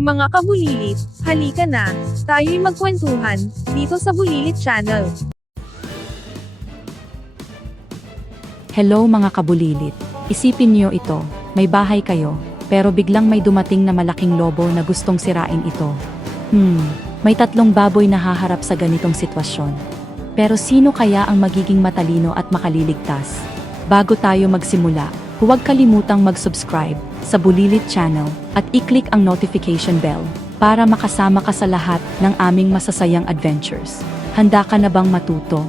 Mga kabulilit, halika na, tayo'y magkwentuhan, dito sa Bulilit Channel. Hello mga kabulilit, isipin niyo ito, may bahay kayo, pero biglang may dumating na malaking lobo na gustong sirain ito. May 3 baboy na haharap sa ganitong sitwasyon. Pero sino kaya ang magiging matalino at makaliligtas? Bago tayo magsimula, huwag kalimutang mag-subscribe sa Bulilit Channel at i-click ang notification bell para makasama ka sa lahat ng aming masasayang adventures. Handa ka na bang matuto?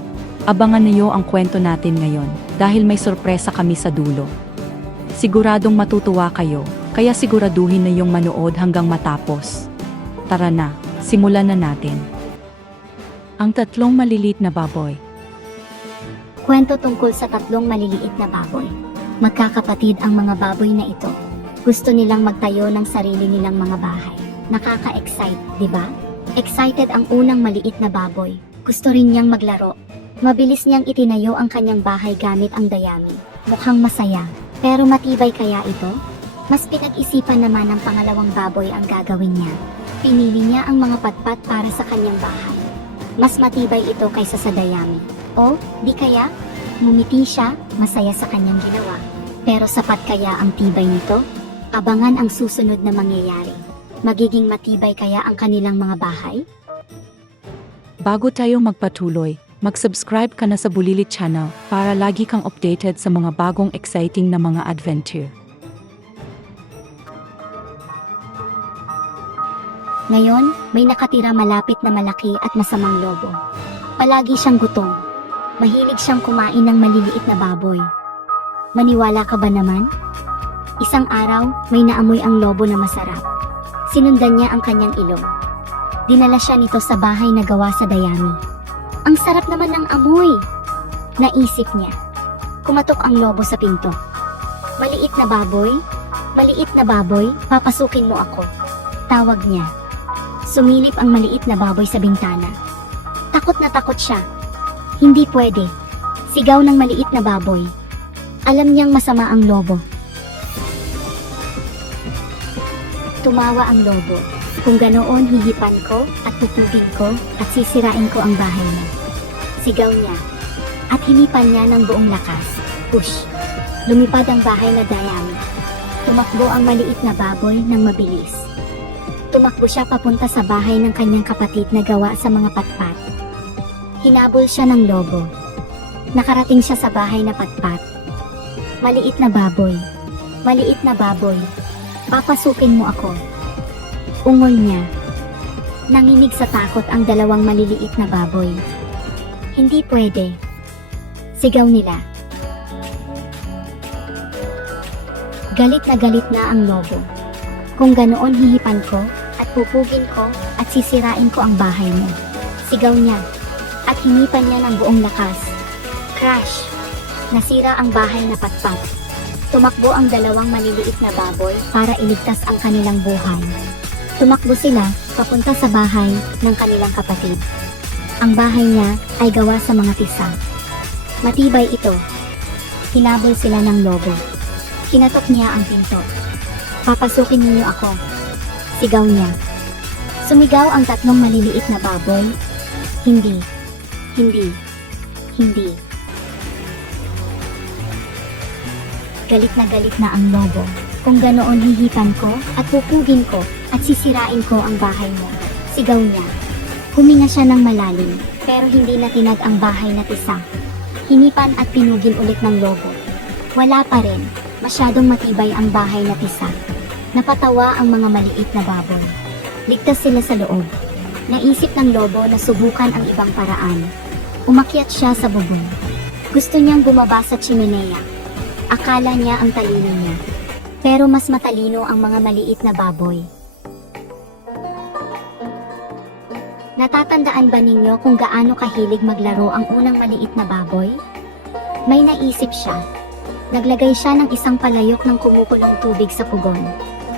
Abangan niyo ang kwento natin ngayon dahil may sorpresa kami sa dulo. Siguradong matutuwa kayo, kaya siguraduhin na yung manood hanggang matapos. Tara na, simulan na natin. Ang 3 maliliit na baboy. Kwento tungkol sa 3 maliliit na baboy. Magkakapatid ang mga baboy na ito. Gusto nilang magtayo ng sarili nilang mga bahay. Nakaka-excite, di ba? Excited ang unang maliit na baboy. Gusto rin niyang maglaro. Mabilis niyang itinayo ang kanyang bahay gamit ang dayami. Mukhang masaya. Pero matibay kaya ito? Mas pinag-isipan naman ng pangalawang baboy ang gagawin niya. Pinili niya ang mga patpat para sa kanyang bahay. Mas matibay ito kaysa sa dayami. O, di kaya? Ngumiti siya, masaya sa kanyang ginawa. Pero sapat kaya ang tibay nito? Abangan ang susunod na mangyayari. Magiging matibay kaya ang kanilang mga bahay? Bago tayo magpatuloy, mag-subscribe ka na sa Bulilit Channel para lagi kang updated sa mga bagong exciting na mga adventure. Ngayon, may nakatira malapit na malaki at masamang lobo. Palagi siyang gutom. Mahilig siyang kumain ng maliliit na baboy. Maniwala ka ba naman? Isang araw, may naamoy ang lobo na masarap. Sinundan niya ang kanyang ilong. Dinala siya nito sa bahay na gawa sa dayami. Ang sarap naman ng amoy! Naisip niya. Kumatok ang lobo sa pinto. Maliit na baboy, papasukin mo ako. Tawag niya. Sumilip ang maliit na baboy sa bintana. Takot na takot siya. Hindi pwede. Sigaw ng maliit na baboy. Alam niyang masama ang lobo. Tumawa ang lobo. Kung ganoon hihipan ko at tutugin ko at sisirain ko ang bahay mo. Sigaw niya. At hinipan niya ng buong lakas. Push. Lumipad ang bahay na dayami. Tumakbo ang maliit na baboy ng mabilis. Tumakbo siya papunta sa bahay ng kanyang kapatid na gawa sa mga patpat. Hinabol siya ng lobo. Nakarating siya sa bahay na patpat. Maliit na baboy, papasukin mo ako. Ungol niya. Nanginig sa takot ang 2 maliliit na baboy. Hindi pwede. Sigaw nila. Galit na ang lobo. Kung ganoon hihipan ko, at pupugin ko, at sisirain ko ang bahay mo. Sigaw niya. At hinipan niya ng buong lakas. Crash! Nasira ang bahay na patpat. Tumakbo ang 2 maliliit na baboy para iligtas ang kanilang buhay. Tumakbo sila papunta sa bahay ng kanilang kapatid. Ang bahay niya ay gawa sa mga tisa. Matibay ito. Hinabol sila ng lobo. Kinatok niya ang pinto. Papasukin niyo ako. Sigaw niya. Sumigaw ang 3 maliliit na baboy. Hindi. Galit na ang lobo. Kung ganoon hihipan ko at pupugin ko at sisirain ko ang bahay mo. Sigaw niya. Huminga siya ng malalim pero hindi natinag ang bahay na tisa. Hinipan at pinugin ulit ng lobo. Wala pa rin. Masyadong matibay ang bahay na tisa. Napatawa ang mga maliit na baboy. Ligtas sila sa loob. Naisip ng lobo na subukan ang ibang paraan. Umakyat siya sa bubong. Gusto niyang bumaba sa chimenea. Akala niya ang talino niya. Pero mas matalino ang mga maliit na baboy. Natatandaan ba ninyo kung gaano kahilig maglaro ang unang maliit na baboy? May naisip siya. Naglagay siya ng isang palayok ng kumukulong tubig sa pugon.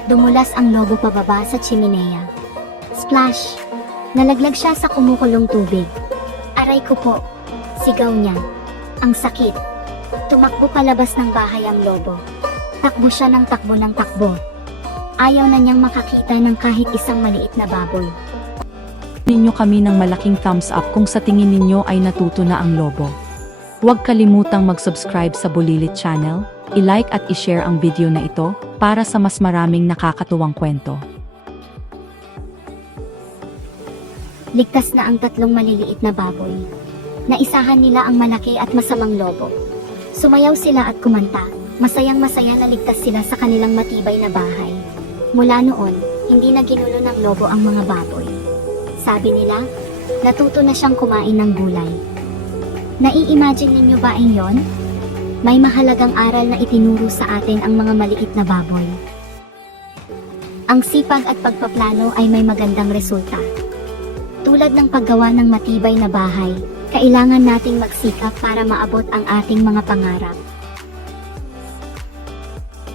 Dumulas ang lobo pababa sa chimenea. Splash! Nalaglag siya sa kumukulong tubig. Aray ko po! Sigaw niya. Ang sakit! Tumakbo palabas ng bahay ang lobo. Takbo siya ng takbo. Ayaw na niyang makakita ng kahit isang maliit na baboy. Ninyo kami ng malaking thumbs up kung sa tingin ninyo ay natuto na ang lobo. Huwag kalimutang mag-subscribe sa Bulilit Channel, i-like at i-share ang video na ito para sa mas maraming nakakatuwang kwento. Ligtas na ang 3 maliliit na baboy. Naisahan nila ang malaki at masamang lobo. Sumayaw sila at kumanta. Masayang-masaya na ligtas sila sa kanilang matibay na bahay. Mula noon, hindi na ginulo ng lobo ang mga baboy. Sabi nila, natuto na siyang kumain ng gulay. Nai-imagine ninyo ba yon? May mahalagang aral na itinuro sa atin ang mga maliit na baboy. Ang sipag at pagpaplano ay may magandang resulta. Tulad ng paggawa ng matibay na bahay, kailangan nating magsikap para maabot ang ating mga pangarap.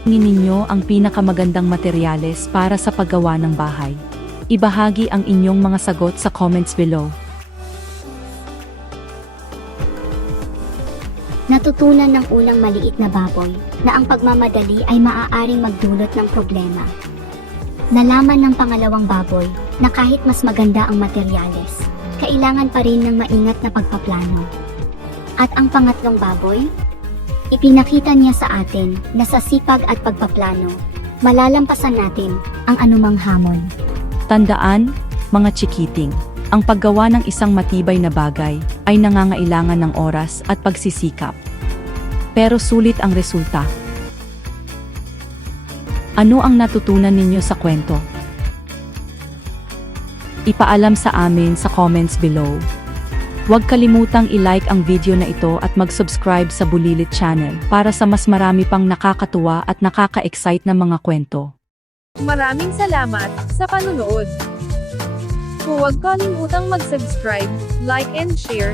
Hingin ninyo ang pinakamagandang materyales para sa paggawa ng bahay. Ibahagi ang inyong mga sagot sa comments below. Natutunan ng unang maliit na baboy na ang pagmamadali ay maaaring magdulot ng problema. Nalaman ng pangalawang baboy na kahit mas maganda ang materyales, kailangan pa rin ng maingat na pagpaplano. At ang pangatlong baboy, ipinakita niya sa atin na sa sipag at pagpaplano, malalampasan natin ang anumang hamon. Tandaan, mga chikiting, ang paggawa ng isang matibay na bagay ay nangangailangan ng oras at pagsisikap. Pero sulit ang resulta. Ano ang natutunan ninyo sa kwento? Ipaalam sa amin sa comments below. Huwag kalimutang i-like ang video na ito at mag-subscribe sa Bulilit Channel para sa mas marami pang nakakatuwa at nakaka-excite na mga kwento. Maraming salamat sa panunood. Huwag kalimutang mag-subscribe, like and share